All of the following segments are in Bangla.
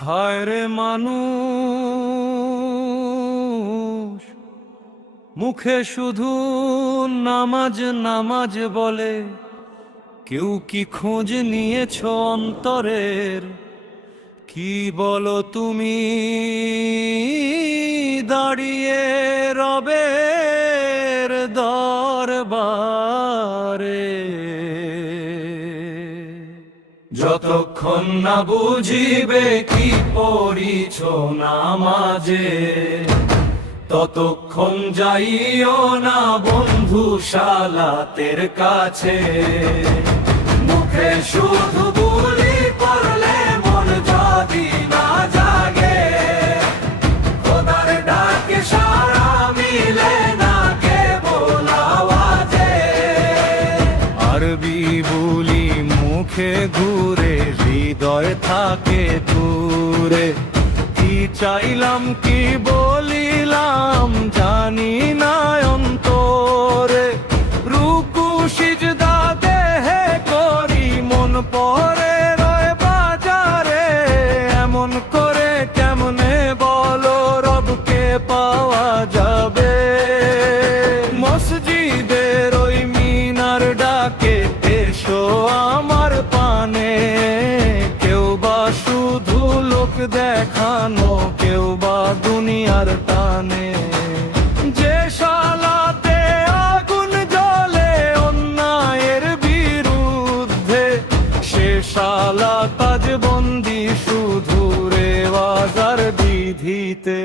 হায় রে মানুষ, মুখে শুধু নামাজ নামাজ বলে, কেউ কি খোঁজ নিয়েছ অন্তরের? কি বলো তুমি দাঁড়িয়ে রবের দরবারে? যতক্ষণ না বুঝিবে কি পড়িছ নামাজে, ততক্ষণ যাইও না বন্ধু সালাতের কাছে। মুখে শুধু বুলি পড়লে মন যদি না জাগে, খোদার ডাকে সাড়া মিলে না কেবল আওয়াজে। আরবি বুলি মুখে ঘুরে, হৃদয় থাকে দূরে। কি চাইলাম কি বলিলাম জানি না অন্তরে। রুকু সিজদা দেহে করি, মন পরে রয় বাজারে। এমন করে কেমনে বলো রবকে পাওয়া যাবে? মসজিদের ওই মিনার ডাকে এসো আমার পানে। কেউ বা শুধু লোক দেখানো, কেউ বা দুনিয়ার টানে। যে সালাতে আগুন জ্বলে অন্যায়ের বিরুদ্ধে, সে সালাত আজ বন্দি শুধু রেওয়াজ আর বিধিতে।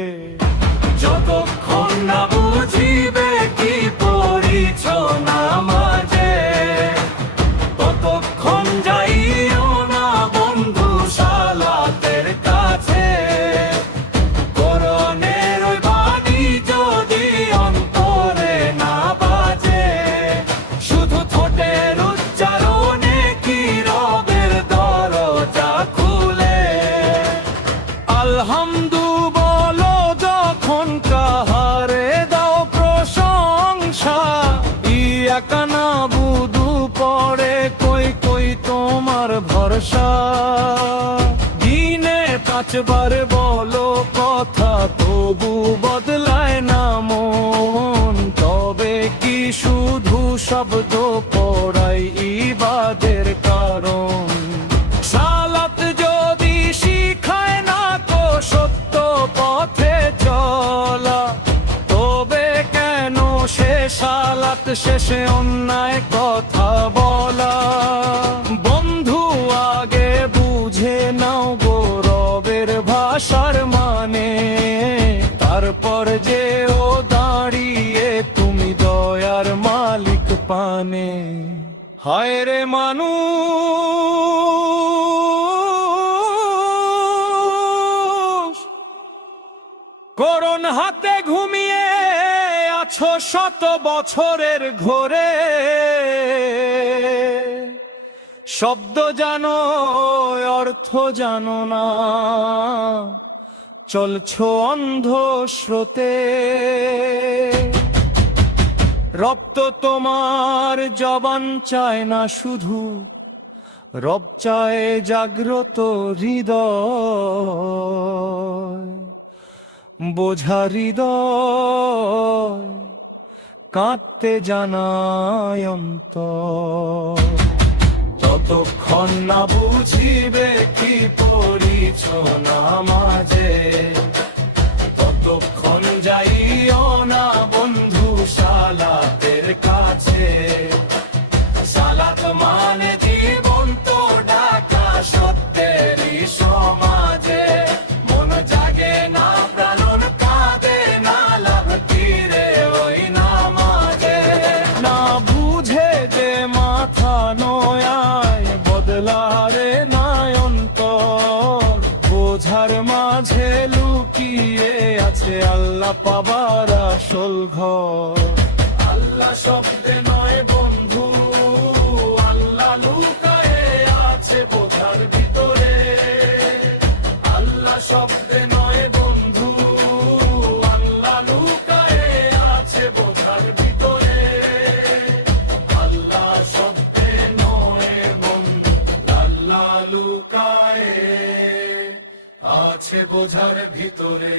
যতক্ষণ না বুঝিবে কি পড়িছ নামাজে, ততক্ষণ যাইও না বন্ধু সালাতের কাছে। কোরআনের ওই বাণী যদি অন্তরে না বাজে, শুধু ঠোঁটের উচ্চারণে কি রবের দরজা খুলে? আলহামদু বলো যখন কাহারে দাও প্রশংসা। ইয়াকা নাবুদু পড়ে কই কই তোমার ভরসা। দিনে 5 বার বলো কথা, তবু বদলায় না মন। তবে কি শুধু শব্দ পড়াই ইবাদের কারণ? সালাত যদি শিখায় না কো সত্য পথে চলা, তবে কেন সে সালাত শেষে অন্যায় কথা বলা? বন্ধু আগে বুঝে নাও গো রবের ভাষার মানে, তারপর যে ও দাঁড়িয়ে তুমি দয়ার মালিক পানে। হায় রে মানুষ, করোন হাতে ঘুমিয়ে আছো শত বছরের ঘোরে। শব্দ জানো অর্থ জানো না, চলছো অন্ধ স্রোতে। রব তো তোমার জবান চায় না শুধু, রব চায় জাগ্রত হৃদয়। বোঝা হৃদয় কাঁদতে জানায় অন্তর। ততক্ষণ না বুঝিবে কি পড়িছ নামাজে, ততক্ষণ যাইও না বন্ধু সালাতের কাছে। সালাত মানে জীবন তো ডাকা সত্যেরই সমাজে। মন জাগে না প্রাণন কাঁদে না, লাভ কি রে ওই নামাজে? না বুঝে যে মাথা নোয়ায়, বদলারে নাই অন্তর। বোঝার মাঝে লুকিয়ে আছে আল্লাহ পাবার আসল ঘর। আল্লাহ শব্দে নয় বন্ধু, আল্লাহ লুকায়ে আছে বোঝার ভিতরে। আল্লাহ শব্দে নয় বন্ধু, আল্লাহ লুকায়ে আছে বোঝার ভিতরে। আল্লাহ শব্দে নয় বন্ধু, আল্লাহ লুকায়ে আছে বোঝার ভিতরে।